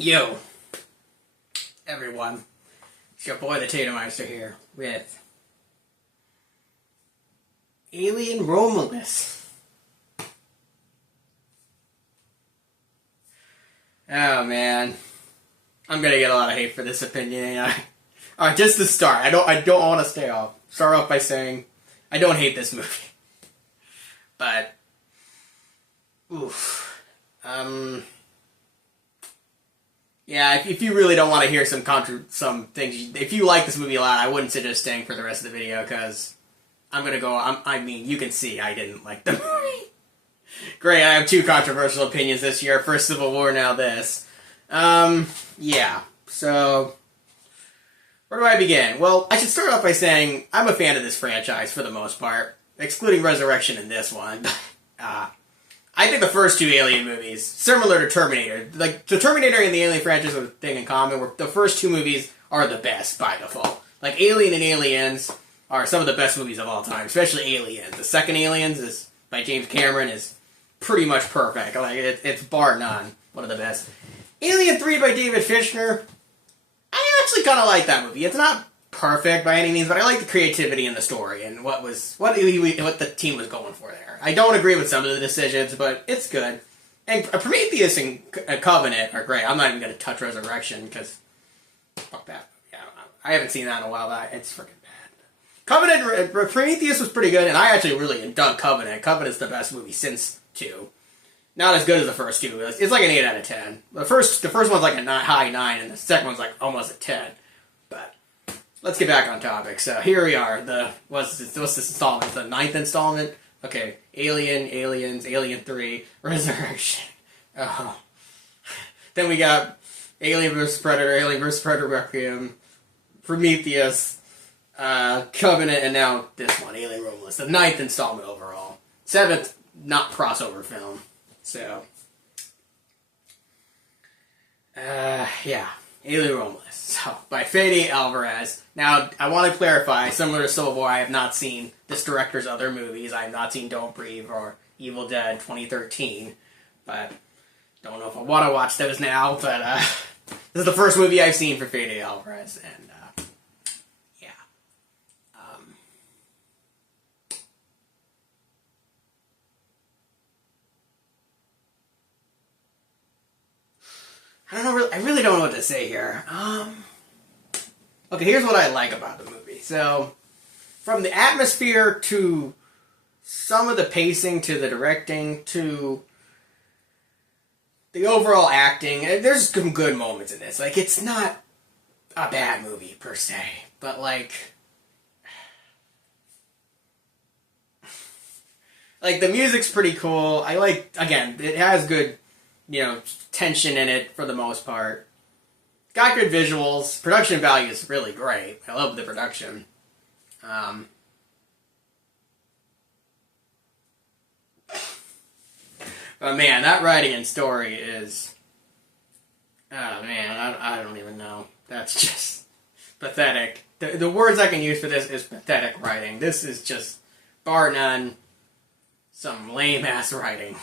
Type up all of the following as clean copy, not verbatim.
Yo, everyone. It's your boy the Tatumeister here with Alien Romulus. Oh man, I'm gonna get a lot of hate for this opinion, ain't I? Alright, just to start, I don't want to start off by saying I don't hate this movie. But yeah, if you really don't want to hear some things, if you like this movie a lot, I wouldn't suggest staying for the rest of the video, because you can see I didn't like the movie. Great, I have two controversial opinions this year. First Civil War, now this. Yeah, so where do I begin? Well, I should start off by saying I'm a fan of this franchise for the most part, excluding Resurrection in this one. I think the first two Alien movies, similar to Terminator, like the Terminator and the Alien franchise have a thing in common, where the first two movies are the best by default. Like Alien and Aliens are some of the best movies of all time, especially Aliens. The second Aliens is by James Cameron is pretty much perfect. Like it's bar none, one of the best. Alien 3 by David Fincher, I actually kind of like that movie. It's not perfect by any means, but I like the creativity in the story and what the team was going for there. I don't agree with some of the decisions, but it's good. And Prometheus and Covenant are great. I'm not even going to touch Resurrection, because fuck that. Yeah, I haven't seen that in a while, but it's freaking bad. Prometheus was pretty good, and I actually really dug Covenant. Covenant's the best movie since 2. Not as good as the first two. It's like an 8 out of 10. The first one's like a high 9, and the second one's like almost a 10. But let's get back on topic. So here we are. What's this installment? The 9th installment? Okay. Aliens, Alien 3, Resurrection. Oh. Then we got Alien vs. Predator Requiem, Prometheus, Covenant, and now this one, Alien Romulus. The 9th installment overall. 7th, not crossover film. So, yeah, Alien Romulus. So, by Fede Alvarez. Now, I want to clarify, similar to Civil War, I have not seen this director's other movies. I have not seen Don't Breathe or Evil Dead 2013, but don't know if I want to watch those now, but this is the first movie I've seen for Fede Alvarez, and yeah. I really don't know what to say here. Okay, here's what I like about the movie. So, from the atmosphere to some of the pacing to the directing to the overall acting, there's some good moments in this. Like, it's not a bad movie per se, but like the music's pretty cool. I like, again, it has good, tension in it for the most part. Got good visuals. Production value is really great. I love the production. But man, that writing and story is... Oh man, I don't even know. That's just pathetic. The words I can use for this is pathetic writing. This is just, bar none, some lame-ass writing.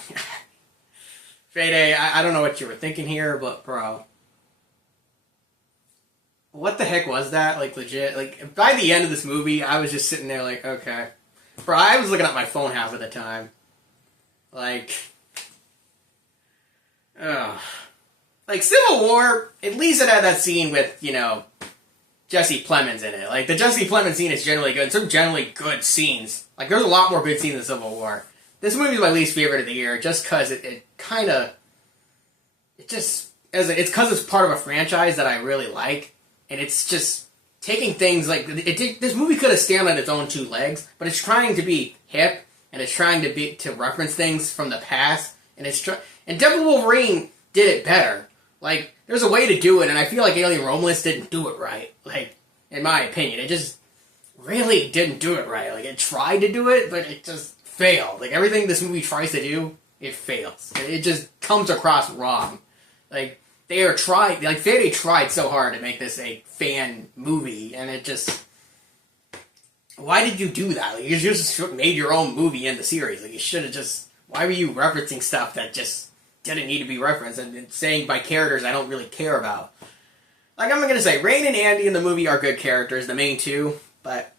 Fede, I don't know what you were thinking here, but bro... What the heck was that? Like, legit. Like, by the end of this movie, I was just sitting there like, okay. Bro, I was looking at my phone half of the time. Like, ugh. Like, Civil War, at least it had that scene with, Jesse Plemons in it. Like, the Jesse Plemons scene is generally good. Some generally good scenes. Like, there's a lot more good scenes in Civil War. This movie is my least favorite of the year, just because it's because it's part of a franchise that I really like. And it's just taking things like... this movie could have stand on its own two legs, but it's trying to be hip, and it's trying to reference things from the past, and and Devil Wolverine did it better. Like, there's a way to do it, and I feel like Alien Romulus didn't do it right. Like, in my opinion, it just really didn't do it right. Like, it tried to do it, but it just failed. Like, everything this movie tries to do, it fails. It just comes across wrong. Like... Fede tried so hard to make this a fan movie, and it just... Why did you do that? Like, you just made your own movie in the series. Like, you should have just... Why were you referencing stuff that just didn't need to be referenced, and saying by characters I don't really care about. Like, I'm gonna say, Rain and Andy in the movie are good characters, the main two, but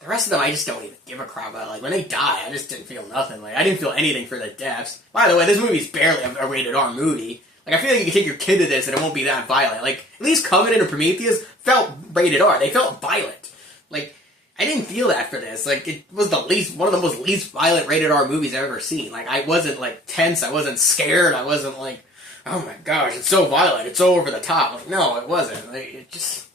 the rest of them I just don't even give a crap about. Like, when they die, I just didn't feel nothing. Like, I didn't feel anything for the deaths. By the way, this movie's barely a rated R movie. Like, I feel like you can take your kid to this and it won't be that violent. Like, at least Covenant and Prometheus felt rated R. They felt violent. Like, I didn't feel that for this. Like, it was one of the most least violent rated R movies I've ever seen. Like, I wasn't, like, tense. I wasn't scared. I wasn't, like, oh my gosh, it's so violent. It's so over the top. Like, no, it wasn't. Like, it just...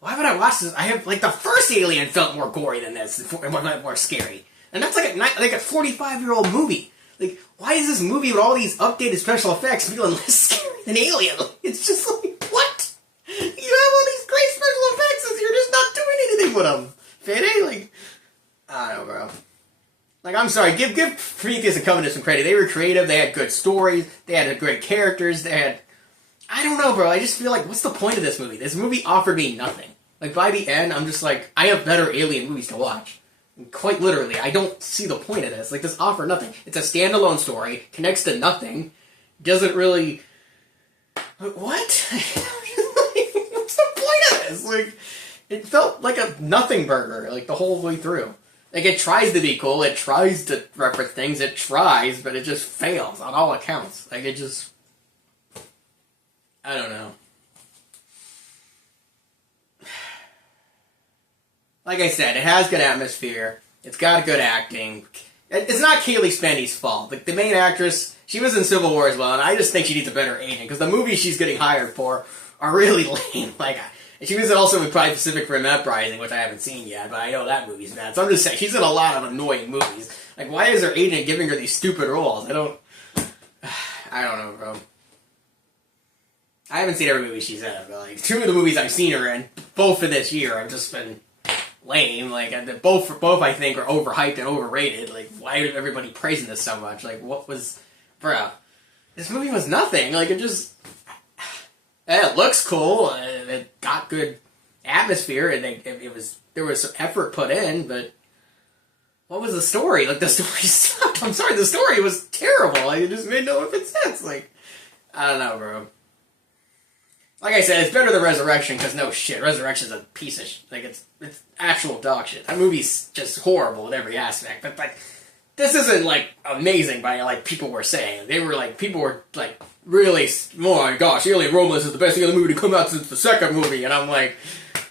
Why would I watch this? I have, like, the first Alien felt more gory than this. And more scary. And that's like a 45-year-old movie. Like, why is this movie with all these updated special effects feeling less scary than Alien? It's just like, what? You have all these great special effects and you're just not doing anything with them. Fede? Like, I don't know, bro. Like, I'm sorry, give Prometheus and Covenant some credit. They were creative, they had good stories, they had great characters, they had... I don't know, bro, I just feel like, what's the point of this movie? This movie offered me nothing. Like, by the end, I'm just like, I have better Alien movies to watch. Quite literally, I don't see the point of this. Like, this offered nothing. It's a standalone story, connects to nothing, doesn't really... What? What's the point of this? Like, it felt like a nothing burger, like, the whole way through. Like, it tries to be cool, it tries to reference things, it tries, but it just fails on all accounts. Like, it just... I don't know. Like I said, it has good atmosphere. It's got good acting. It's not Kaylee Spendy's fault. Like, the main actress, she was in Civil War as well, and I just think she needs a better agent, because the movies she's getting hired for are really lame. Like, she was also in Pacific Rim Uprising, which I haven't seen yet, but I know that movie's bad. So I'm just saying, she's in a lot of annoying movies. Like, why is her agent giving her these stupid roles? I don't know, bro. I haven't seen every movie she's in, but, like, two of the movies I've seen her in, both for this year, have just been... lame. Like, both I think are overhyped and overrated. Like, why is everybody praising this so much? Like, what was... Bruh. This movie was nothing. Like, it just... It looks cool. It got good atmosphere, and there was some effort put in, but... What was the story? Like, the story sucked. I'm sorry, the story was terrible. Like, it just made no sense. Like, I don't know, bro. Like I said, it's better than Resurrection, because no shit, Resurrection's a piece of like, it's actual dog shit. That movie's just horrible in every aspect, but, like, this isn't, like, amazing by, like, people were saying. People were, like, really, oh my gosh, Alien Romulus is the best alien movie to come out since the second movie, and I'm like,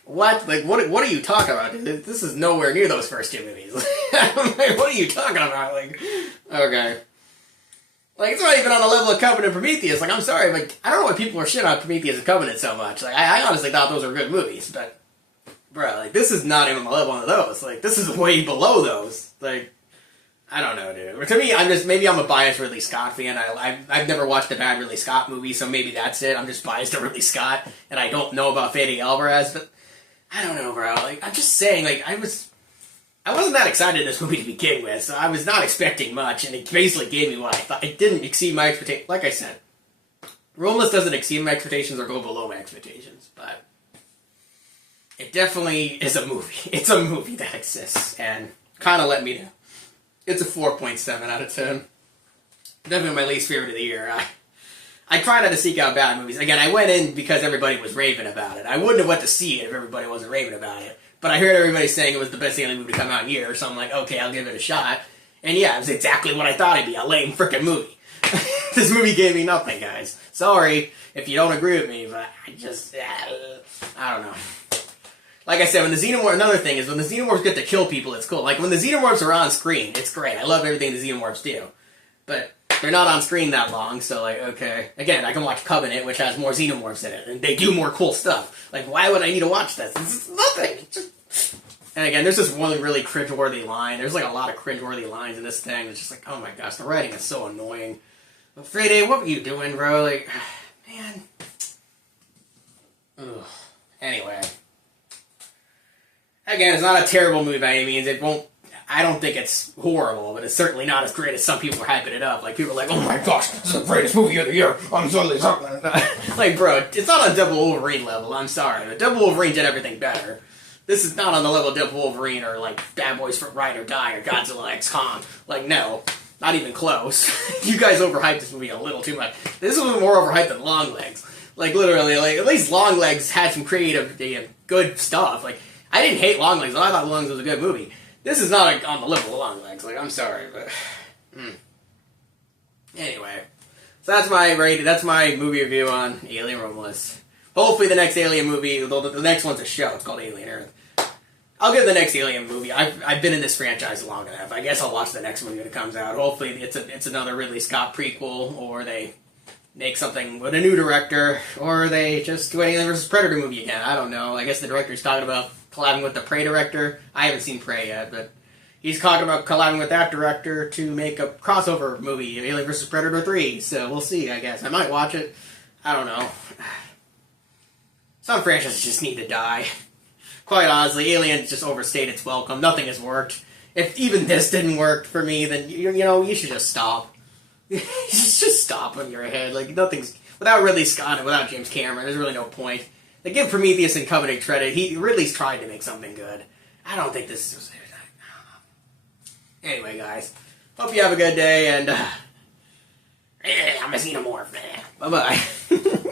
what? Like, what are you talking about? This is nowhere near those first two movies. I'm like, what are you talking about? Like, okay. Like, it's not even on the level of Covenant and Prometheus. Like, I'm sorry, but I don't know why people are shitting on Prometheus and Covenant so much. Like, I honestly thought those were good movies, but, bro, like, this is not even on the level of those. Like, this is way below those. Like, I don't know, dude. But to me, maybe I'm a biased Ridley Scott fan. I've never watched a bad Ridley Scott movie, so maybe that's it. I'm just biased to Ridley Scott, and I don't know about Fede Alvarez, but I don't know, bro. Like, I'm just saying, like, I wasn't that excited this movie to begin with, so I was not expecting much, and it basically gave me what I thought. It didn't exceed my expectations. Like I said, Romulus doesn't exceed my expectations or go below my expectations, but it definitely is a movie. It's a movie that exists, and kind of let me know. It's a 4.7 out of 10. Definitely my least favorite of the year. I try not to seek out bad movies. Again, I went in because everybody was raving about it. I wouldn't have went to see it if everybody wasn't raving about it. But I heard everybody saying it was the best alien movie to come out in years, so I'm like, okay, I'll give it a shot. And yeah, it was exactly what I thought it'd be, a lame frickin' movie. This movie gave me nothing, guys. Sorry if you don't agree with me, but I don't know. Like I said, when the Xenomorph, another thing is, when the Xenomorphs get to kill people, it's cool. Like, when the Xenomorphs are on screen, it's great. I love everything the Xenomorphs do. But they're not on screen that long, so, like, okay. Again, I can watch Covenant, which has more Xenomorphs in it, and they do more cool stuff. Like, why would I need to watch this? This is nothing. It's just... And again, there's this one really cringeworthy line. There's, like, a lot of cringeworthy lines in this thing. It's just like, oh my gosh, the writing is so annoying. But Friday, what were you doing, bro? Like, man. Ugh. Anyway. Again, it's not a terrible movie by any means. It won't... I don't think it's horrible, but it's certainly not as great as some people are hyping it up. Like, people are like, oh my gosh, this is the greatest movie of the year. I'm sorry. Like, bro, it's not on Double Wolverine level. I'm sorry. But Double Wolverine did everything better. This is not on the level of Double Wolverine or, like, Bad Boys for Ride or Die or Godzilla X Kong. Like, no. Not even close. You guys overhyped this movie a little too much. This was more overhyped than Longlegs. Like, literally, like, at least Longlegs had some creative and good stuff. Like, I didn't hate Longlegs, and I thought Longlegs was a good movie. This is not like, on the level of Longlegs. Like, I'm sorry, but... Anyway. So that's my movie review on Alien Romulus. Hopefully the next Alien movie, the next one's a show, it's called Alien Earth. I'll give the next Alien movie. I've been in this franchise long enough. I guess I'll watch the next movie when it comes out. Hopefully it's another Ridley Scott prequel, or they make something with a new director, or they just do an Alien vs. Predator movie again. I don't know. I guess the director's talking about collabing with the Prey director. I haven't seen Prey yet, but he's talking about collabing with that director to make a crossover movie, Alien vs. Predator 3. So we'll see, I guess. I might watch it. I don't know. Some franchises just need to die. Quite honestly, Alien just overstayed its welcome. Nothing has worked. If even this didn't work for me, then, you know, you should just stop. Just stop when you're ahead. Like, nothing's... Without Ridley Scott and without James Cameron, there's really no point. Like, give Prometheus and Covenant credit. Ridley's tried to make something good. I don't think this was... Anyway, guys. Hope you have a good day, and... I'm a xenomorph, man. Bye-bye.